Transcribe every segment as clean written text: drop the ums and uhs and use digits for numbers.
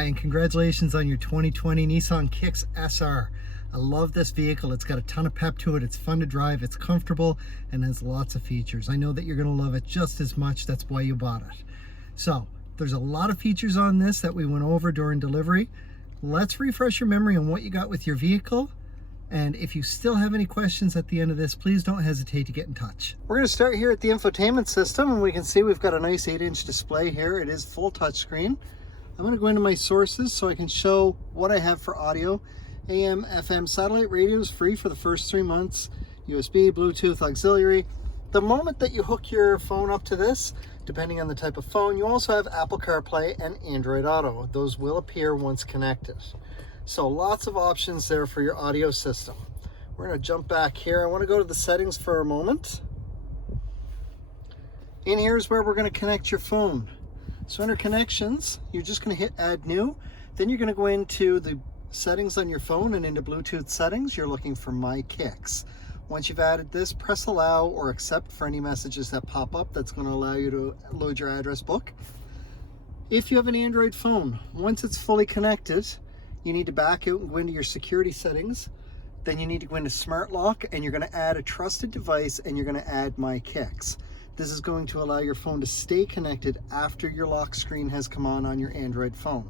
Hi, and congratulations on your 2020 Nissan Kicks SR. I love this vehicle. It's got a ton of pep to it. It's fun to drive, it's comfortable, and has lots of features. I know that you're going to love it just as much. That's why you bought it. So there's a lot of features on this that we went over during delivery. Let's refresh your memory on what you got with your vehicle. And if you still have any questions at the end of this, please don't hesitate to get in touch. We're going to start here at the infotainment system, and we can see we've got a nice 8-inch display here. It is full touchscreen. I'm going to go into my sources so I can show what I have for audio. AM, FM, satellite radio is free for the first 3 months. USB, Bluetooth, auxiliary. The moment that you hook your phone up to this, depending on the type of phone, you also have Apple CarPlay and Android Auto. Those will appear once connected. So lots of options there for your audio system. We're going to jump back here. I want to go to the settings for a moment. In here is where we're going to connect your phone. So under connections, you're just going to hit add new. Then you're going to go into the settings on your phone and into Bluetooth settings. You're looking for My Kicks. Once you've added this, press allow or accept for any messages that pop up. That's going to allow you to load your address book. If you have an Android phone, once it's fully connected, you need to back out and go into your security settings. Then you need to go into Smart Lock, and you're going to add a trusted device, and you're going to add My Kicks. This is going to allow your phone to stay connected after your lock screen has come on your Android phone.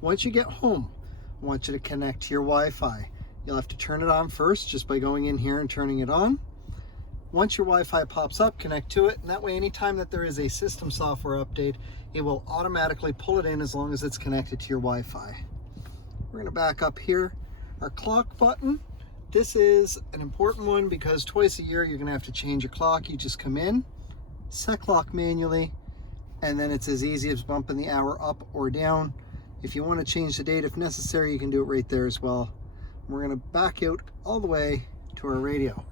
Once you get home, I want you to connect to your Wi-Fi. You'll have to turn it on first just by going in here and turning it on. Once your Wi-Fi pops up, connect to it, and that way anytime that there is a system software update, it will automatically pull it in as long as it's connected to your Wi-Fi. We're going to back up here. Our clock button, this is an important one because twice a year you're going to have to change your clock. You just come in, set clock manually, and then it's as easy as bumping the hour up or down. If you want to change the date, if necessary, you can do it right there as well. We're going to back out all the way to our radio.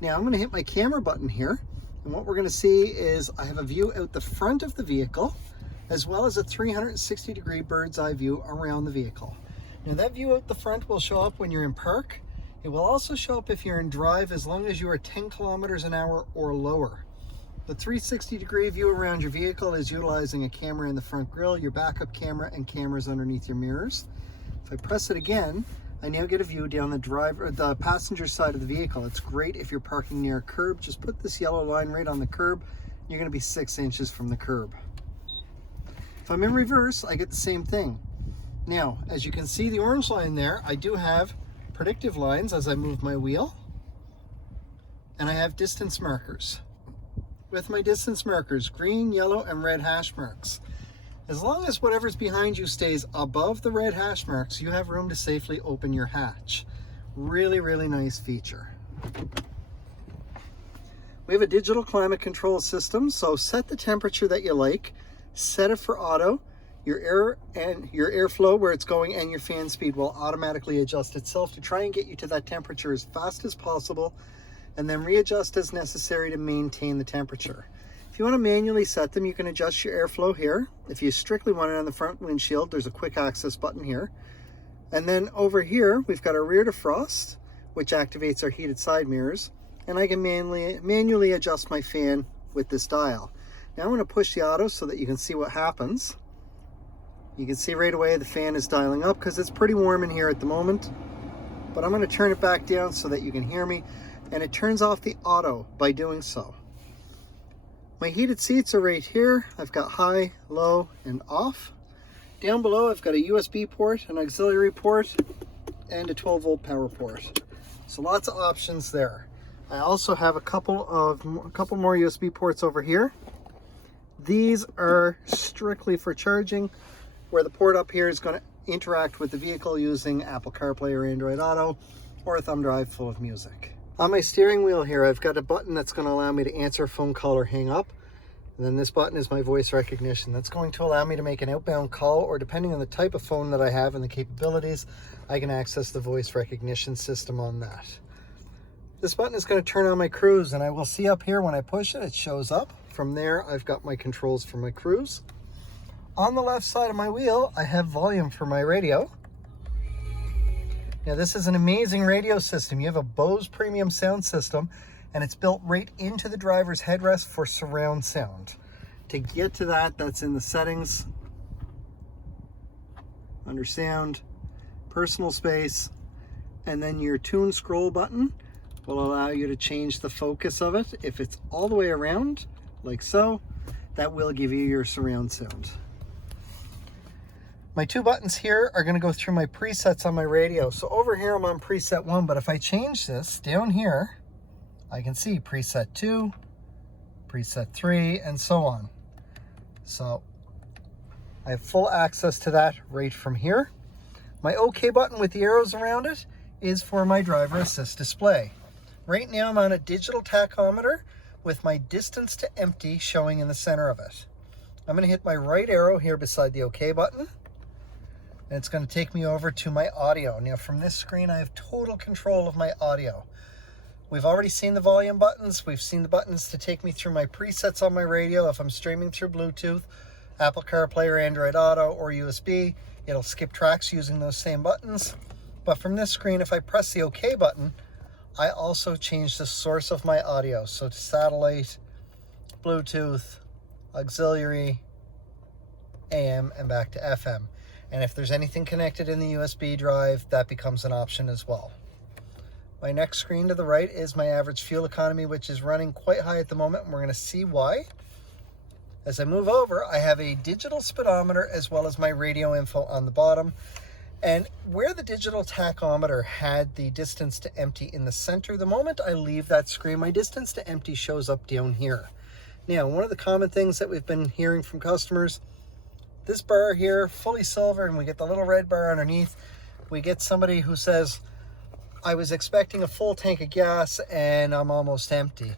Now I'm going to hit my camera button here, and what we're going to see is I have a view out the front of the vehicle, as well as a 360-degree bird's eye view around the vehicle. Now that view out the front will show up when you're in park. It will also show up if you're in drive, as long as you are 10 kilometers an hour or lower. The 360-degree view around your vehicle is utilizing a camera in the front grille, your backup camera, and cameras underneath your mirrors. If I press it again, I now get a view down the passenger side of the vehicle. It's great if you're parking near a curb. Just put this yellow line right on the curb. You're going to be 6 inches from the curb. If I'm in reverse, I get the same thing. Now, as you can see the orange line there, I do have predictive lines as I move my wheel, and I have distance markers. With my distance markers, green, yellow, and red hash marks. As long as whatever's behind you stays above the red hash marks, you have room to safely open your hatch. Really, really nice feature. We have a digital climate control system, so set the temperature that you like, set it for auto. Your air and your airflow where it's going and your fan speed will automatically adjust itself to try and get you to that temperature as fast as possible, and then readjust as necessary to maintain the temperature. If you want to manually set them, you can adjust your airflow here. If you strictly want it on the front windshield, there's a quick access button here. And then over here, we've got our rear defrost, which activates our heated side mirrors. And I can manually adjust my fan with this dial. Now I'm going to push the auto so that you can see what happens. You can see right away the fan is dialing up because it's pretty warm in here at the moment. But I'm going to turn it back down so that you can hear me. And it turns off the auto by doing so. My heated seats are right here. I've got high, low, and off. Down below I've got a USB port, an auxiliary port, and a 12-volt power port. So lots of options there. I also have a couple more USB ports over here. These are strictly for charging, where the port up here is going to interact with the vehicle using Apple CarPlay or Android Auto, or a thumb drive full of music. On my steering wheel here, I've got a button that's going to allow me to answer a phone call or hang up. And then this button is my voice recognition. That's going to allow me to make an outbound call, or depending on the type of phone that I have and the capabilities, I can access the voice recognition system on that. This button is going to turn on my cruise, and I will see up here when I push it, it shows up. From there, I've got my controls for my cruise. On the left side of my wheel, I have volume for my radio. Now this is an amazing radio system. You have a Bose premium sound system, and it's built right into the driver's headrest for surround sound. To get to that, that's in the settings. under sound, personal space, and then your tune scroll button will allow you to change the focus of it. If it's all the way around, like so, that will give you your surround sound. My two buttons here are going to go through my presets on my radio. So over here I'm on preset 1, but if I change this down here, I can see preset 2, preset 3, and so on. So I have full access to that right from here. My OK button with the arrows around it is for my driver assist display. Right now I'm on a digital tachometer with my distance to empty showing in the center of it. I'm going to hit my right arrow here beside the OK button, and it's going to take me over to my audio. Now from this screen I have total control of my audio. We've already seen the volume buttons. We've seen the buttons to take me through my presets on my radio. If I'm streaming through Bluetooth, Apple CarPlay or Android Auto or USB, it'll skip tracks using those same buttons. But from this screen, if I press the OK button, I also change the source of my audio. So to satellite, Bluetooth, auxiliary, AM, and back to FM. And if there's anything connected in the USB drive, that becomes an option as well. My next screen to the right is my average fuel economy, which is running quite high at the moment, and we're going to see why. As I move over, I have a digital speedometer as well as my radio info on the bottom. And where the digital tachometer had the distance to empty in the center, the moment I leave that screen, my distance to empty shows up down here. Now, one of the common things that we've been hearing from customers, this bar here, fully silver, and we get the little red bar underneath. We get somebody who says, I was expecting a full tank of gas and I'm almost empty.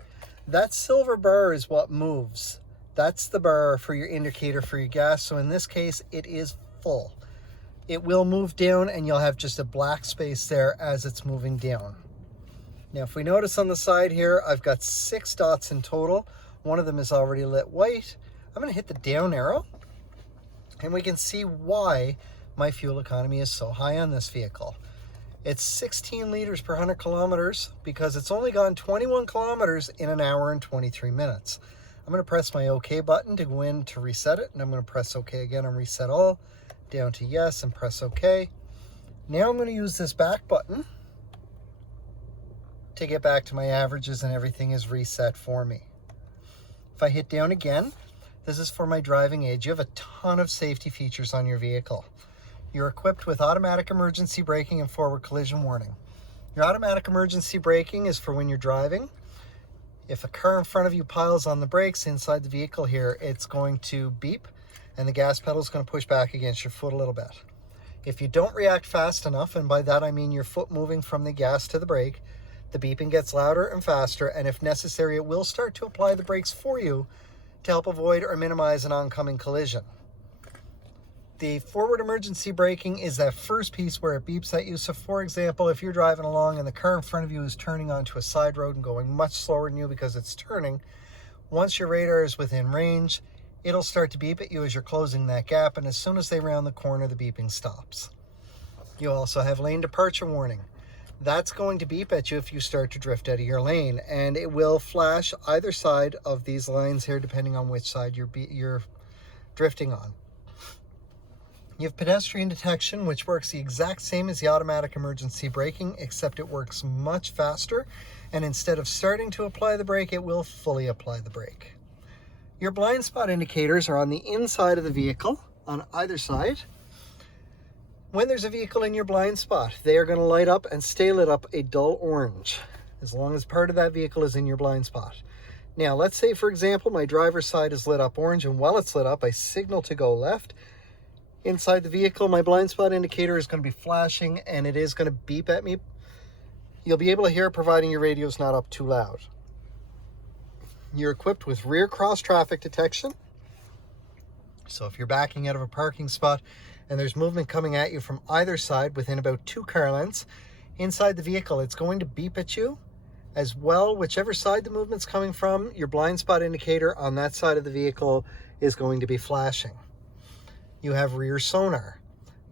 That silver bar is what moves. That's the bar for your indicator for your gas. So in this case, it is full. It will move down and you'll have just a black space there as it's moving down. Now, if we notice on the side here, I've got 6 dots in total. One of them is already lit white. I'm going to hit the down arrow and we can see why my fuel economy is so high on this vehicle. It's 16 liters per 100 kilometers because it's only gone 21 kilometers in an hour and 23 minutes. I'm going to press my OK button to go in to reset it, and I'm going to press OK again and reset all, down to yes, and press OK. Now I'm going to use this back button to get back to my averages, and everything is reset for me. If I hit down again, this is for my driving age. You have a ton of safety features on your vehicle. You're equipped with automatic emergency braking and forward collision warning. Your automatic emergency braking is for when you're driving. If a car in front of you piles on the brakes inside the vehicle here, it's going to beep and the gas pedal is going to push back against your foot a little bit. If you don't react fast enough, and by that I mean your foot moving from the gas to the brake, the beeping gets louder and faster, and if necessary, it will start to apply the brakes for you to help avoid or minimize an oncoming collision. The forward emergency braking is that first piece where it beeps at you. So for example, if you're driving along and the car in front of you is turning onto a side road and going much slower than you because it's turning, once your radar is within range, it'll start to beep at you as you're closing that gap, and as soon as they round the corner, the beeping stops. You also have lane departure warning. That's going to beep at you if you start to drift out of your lane, and it will flash either side of these lines here depending on which side you're drifting on. You have pedestrian detection, which works the exact same as the automatic emergency braking, except it works much faster, and instead of starting to apply the brake, it will fully apply the brake. Your blind spot indicators are on the inside of the vehicle, on either side. When there's a vehicle in your blind spot, they are going to light up and stay lit up a dull orange, as long as part of that vehicle is in your blind spot. Now, let's say, for example, my driver's side is lit up orange, and while it's lit up, I signal to go left. Inside the vehicle, my blind spot indicator is going to be flashing, and it is going to beep at me. You'll be able to hear it providing your radio is not up too loud. You're equipped with rear cross traffic detection. So if you're backing out of a parking spot and there's movement coming at you from either side within about 2 car lengths, inside the vehicle, it's going to beep at you as well. Whichever side the movement's coming from, your blind spot indicator on that side of the vehicle is going to be flashing. You have rear sonar.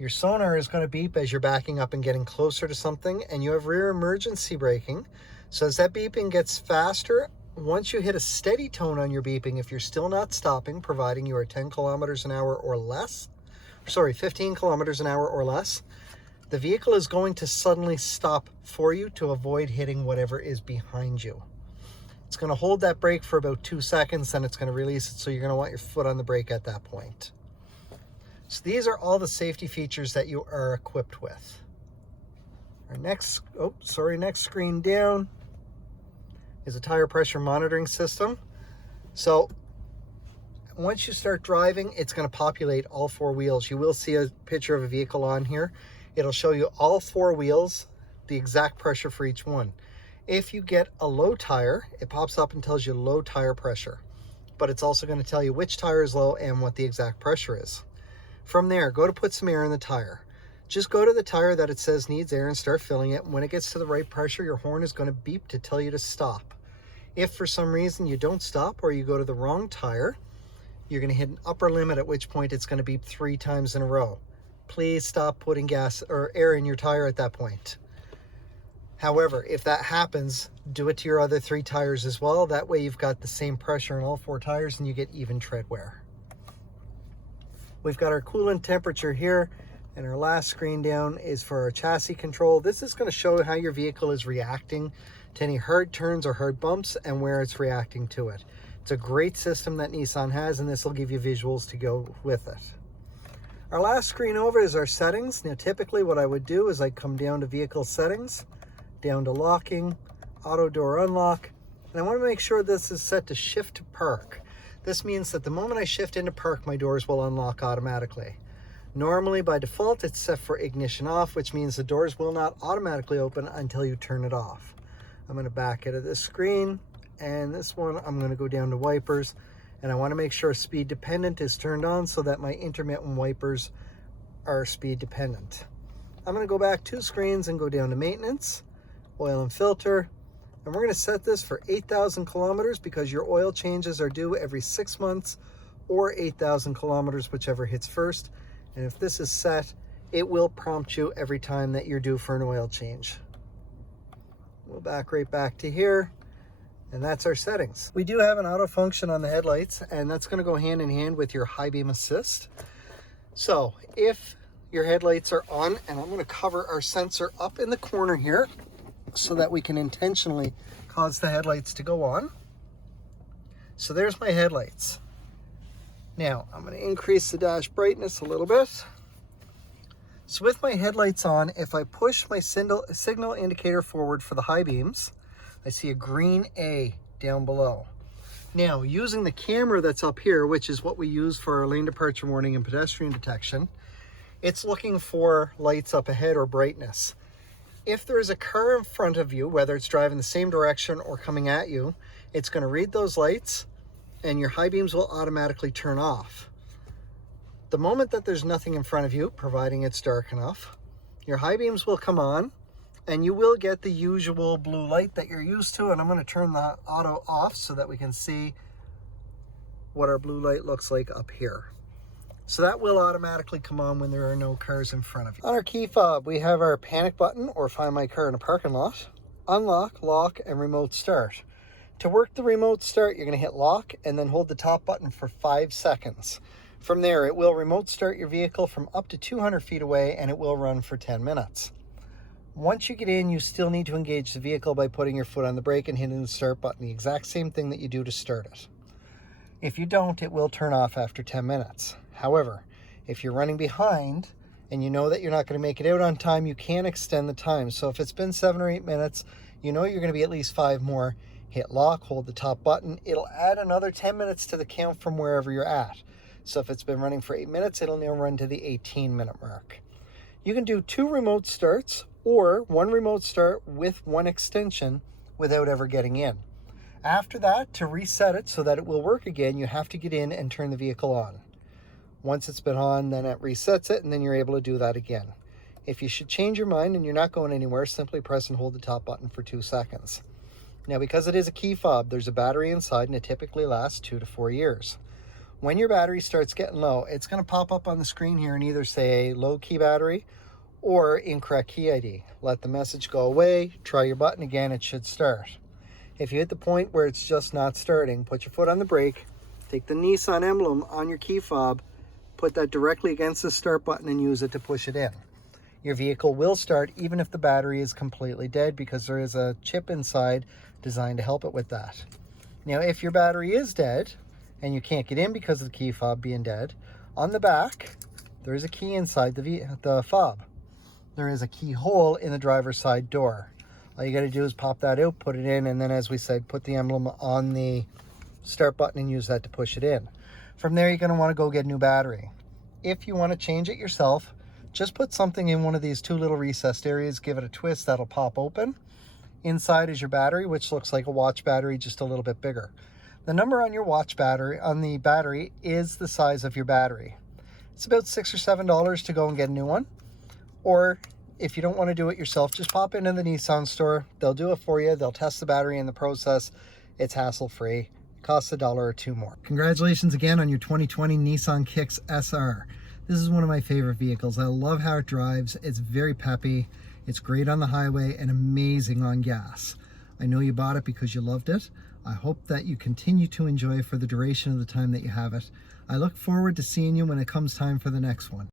Your sonar is going to beep as you're backing up and getting closer to something, and you have rear emergency braking. So as that beeping gets faster, once you hit a steady tone on your beeping, if you're still not stopping, providing you are 10 kilometers an hour or less, sorry, 15 kilometers an hour or less, the vehicle is going to suddenly stop for you to avoid hitting whatever is behind you. It's going to hold that brake for about 2 seconds, then it's going to release it, so you're going to want your foot on the brake at that point. So these are all the safety features that you are equipped with. Our next screen down is a tire pressure monitoring system. So once you start driving, it's going to populate all 4 wheels. You will see a picture of a vehicle on here. It'll show you all 4 wheels, the exact pressure for each one. If you get a low tire, it pops up and tells you low tire pressure, but it's also going to tell you which tire is low and what the exact pressure is. From there, go to put some air in the tire. Just go to the tire that it says needs air and start filling it. When it gets to the right pressure, your horn is going to beep to tell you to stop. If for some reason you don't stop or you go to the wrong tire, you're going to hit an upper limit, at which point it's going to beep 3 times in a row. Please stop putting gas or air in your tire at that point. However, if that happens, do it to your other 3 tires as well. That way you've got the same pressure in all 4 tires and you get even tread wear. We've got our coolant temperature here, and our last screen down is for our chassis control. This is going to show how your vehicle is reacting to any hard turns or hard bumps and where it's reacting to it. It's a great system that Nissan has, and this will give you visuals to go with it. Our last screen over is our settings. Now typically what I would do is I'd come down to vehicle settings, down to locking, auto door unlock, and I want to make sure this is set to shift to park. This means that the moment I shift into park, my doors will unlock automatically. Normally by default it's set for ignition off, which means the doors will not automatically open until you turn it off. I'm going to back out of this screen, and this one I'm going to go down to wipers, and I want to make sure speed dependent is turned on so that my intermittent wipers are speed dependent. I'm going to go back 2 screens and go down to maintenance, oil and filter, and we're going to set this for 8,000 kilometers because your oil changes are due every 6 months or 8,000 kilometers, whichever hits first. And if this is set, it will prompt you every time that you're due for an oil change. We'll back right back to here, and that's our settings. We do have an auto function on the headlights, and that's going to go hand in hand with your high beam assist. So if your headlights are on, and I'm going to cover our sensor up in the corner here so that we can intentionally cause the headlights to go on. So there's my headlights. Now I'm going to increase the dash brightness a little bit. So with my headlights on, if I push my signal indicator forward for the high beams, I see a green A down below. Now using the camera that's up here, which is what we use for our lane departure warning and pedestrian detection, it's looking for lights up ahead or brightness. If there is a car in front of you, whether it's driving the same direction or coming at you, it's going to read those lights and your high beams will automatically turn off. The moment that there's nothing in front of you, providing it's dark enough, your high beams will come on and you will get the usual blue light that you're used to. And I'm going to turn the auto off so that we can see what our blue light looks like up here. So that will automatically come on when there are no cars in front of you. On our key fob, we have our panic button or find my car in a parking lot, unlock, lock, and remote start. To work the remote start, you're going to hit lock and then hold the top button for 5 seconds. From there, it will remote start your vehicle from up to 200 feet away, and it will run for 10 minutes. Once you get in, you still need to engage the vehicle by putting your foot on the brake and hitting the start button, the exact same thing that you do to start it. If you don't, it will turn off after 10 minutes. However, if you're running behind and you know that you're not going to make it out on time, you can extend the time. So if it's been 7 or 8 minutes, you know you're going to be at least 5 more. Hit lock, hold the top button. It'll add another 10 minutes to the count from wherever you're at. So if it's been running for 8 minutes, it'll now run to the 18-minute mark. You can do 2 remote starts or 1 remote start with 1 extension without ever getting in. After that, to reset it so that it will work again, you have to get in and turn the vehicle on. Once it's been on, then it resets it, and then you're able to do that again. If you should change your mind and you're not going anywhere, simply press and hold the top button for 2 seconds. Now, because it is a key fob, there's a battery inside, and it typically lasts 2 to 4 years. When your battery starts getting low, it's going to pop up on the screen here and either say low key battery or incorrect key ID. Let the message go away, try your button again, it should start. If you hit the point where it's just not starting, put your foot on the brake, take the Nissan emblem on your key fob, put that directly against the start button and use it to push it in. Your vehicle will start even if the battery is completely dead, because there is a chip inside designed to help it with that. Now, if your battery is dead and you can't get in because of the key fob being dead, on the back, there is a key inside the fob. There is a keyhole in the driver's side door. All you got to do is pop that out, put it in, and then, as we said, put the emblem on the start button and use that to push it in. From there, you're going to want to go get a new battery. If you want to change it yourself, just put something in one of these two little recessed areas, give it a twist, that'll pop open. Inside is your battery, which looks like a watch battery, just a little bit bigger. The number on your watch battery, on the battery, is the size of your battery. It's about $6 or $7 to go and get a new one. Or if you don't want to do it yourself, just pop into the Nissan store. They'll do it for you. They'll test the battery in the process. It's hassle-free. It costs $1 or $2 more. Congratulations again on your 2020 Nissan Kicks SR. This is one of my favorite vehicles. I love how it drives. It's very peppy. It's great on the highway and amazing on gas. I know you bought it because you loved it. I hope that you continue to enjoy it for the duration of the time that you have it. I look forward to seeing you when it comes time for the next one.